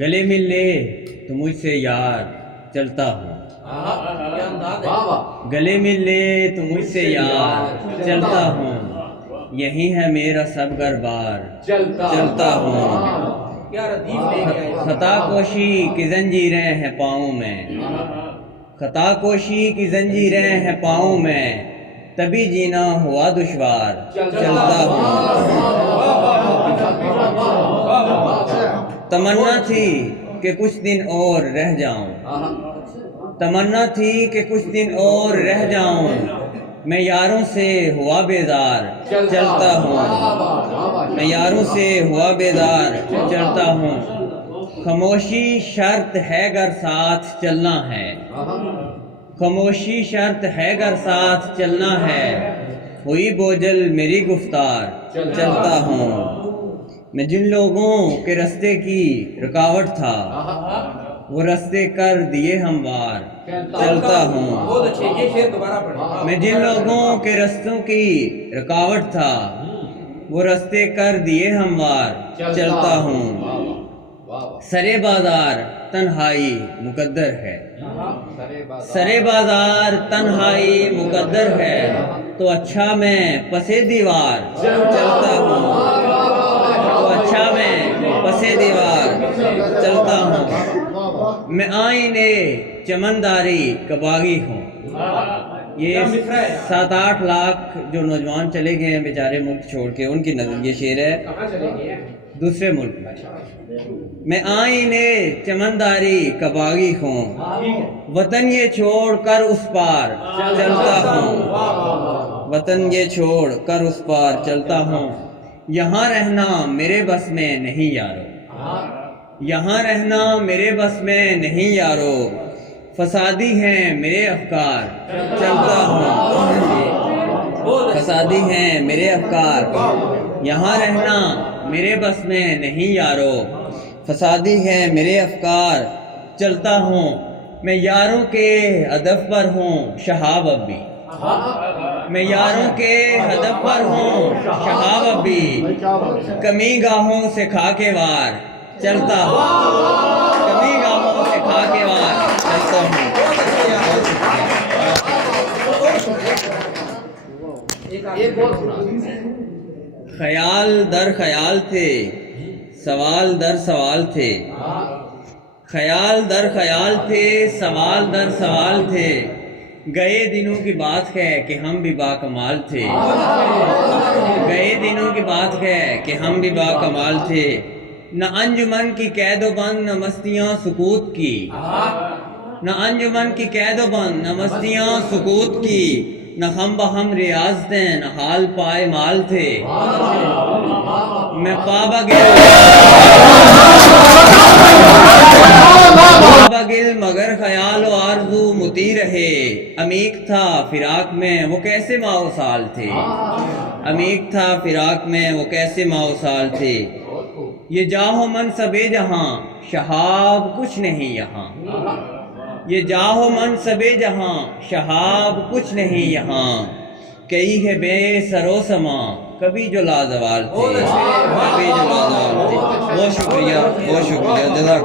گلے مل لے تو مجھ سے یار چلتا ہوں، گلے مل لے تو مجھ سے یار چلتا ہوں، یہی ہے میرا سب گھر بار چلتا ہوں۔ خطا کوشی کی زنجیریں ہیں پاؤں میں، خطا کوشی کی زنجیریں ہیں پاؤں میں، تبھی جینا ہوا دشوار چلتا ہوں۔ تمنا تھی کہ کچھ دن اور رہ جاؤں، تمنا تھی کہ کچھ دن اور رہ جاؤں، میں یاروں سے ہوا بیزار چلتا ہوں، میں یاروں سے ہوا بیزار چلتا ہوں۔ خاموشی شرط ہے گر ساتھ چلنا ہے، خاموشی شرط ہے گر ساتھ چلنا ہے، ہوئی بوجھل میری گفتار چلتا ہوں۔ میں جن لوگوں کے رستے کی رکاوٹ تھا، وہ رستے کر دیے ہموار چلتا ہوں۔ میں جن لوگوں کے رستوں کی رکاوٹ تھا، وہ رستے کر دیے ہموار چلتا ہوں۔ سرے بازار تنہائی مقدر ہے، سرے بازار تنہائی مقدر ہے، تو اچھا میں پسے دیوار چلتا ہوں، تو اچھا میں پسے دیوار چلتا ہوں۔ میں آئینے چمنداری کا باغی ہوں۔ یہ 7-8 لاکھ جو نوجوان چلے گئے ہیں بیچارے ملک چھوڑ کے، ان کی نظر یہ شعر ہے دوسرے ملک میں۔ میں آئینے چمنداری کا باغی ہوں، وطن یہ چھوڑ کر اس پار چلتا ہوں، وطن یہ چھوڑ کر اس پار چلتا ہوں۔ یہاں رہنا میرے بس میں نہیں یارو، یہاں رہنا میرے بس میں نہیں یارو، فسادی ہیں میرے افکار چلتا ہوں، فسادی ہیں میرے افکار، یہاں رہنا میرے بس میں نہیں یارو، فسادی ہیں میرے افکار چلتا ہوں۔ میں یاروں کے ہدف پر ہوں شہاب اب بھی، میں یاروں کے ہدف پر ہوں شہاب اب بھی، کمی گاہوں سے کھا کے وار چلتا ہوں، کمی گاہوں سے کھا کے وار چلتا ہوں۔ خیال در خیال تھے، سوال در سوال تھے، خیال در خیال تھے، سوال در سوال تھے، گئے دنوں کی بات ہے کہ ہم بھی باکمال تھے، گئے دنوں کی بات ہے کہ ہم بھی باکمال تھے، نہ انجمن کی قید و بند نہ مستیاں سکوت کی، نہ انجمن کی قید و بند نہ مستیاں سکوت کی، نہ ہم بہم ریاضتیں نہ حال پائے مال تھے، میں پابگل مگر خیال و آرزو متی رہے، عمیق تھا فراق میں وہ کیسے ماہ و سال تھے، عمیق تھا فراق میں وہ کیسے ماہ و سال تھے، یہ جاہ و منصب جہاں شہاب کچھ نہیں یہاں، یہ جاہ و منصب جہاں شہاب کچھ نہیں یہاں، کئی ہے بے سر و سما کبھی جو لازوال تھے، کبھی جو لازوال تھے۔ بہت شکریہ، بہت شکریہ، جزاک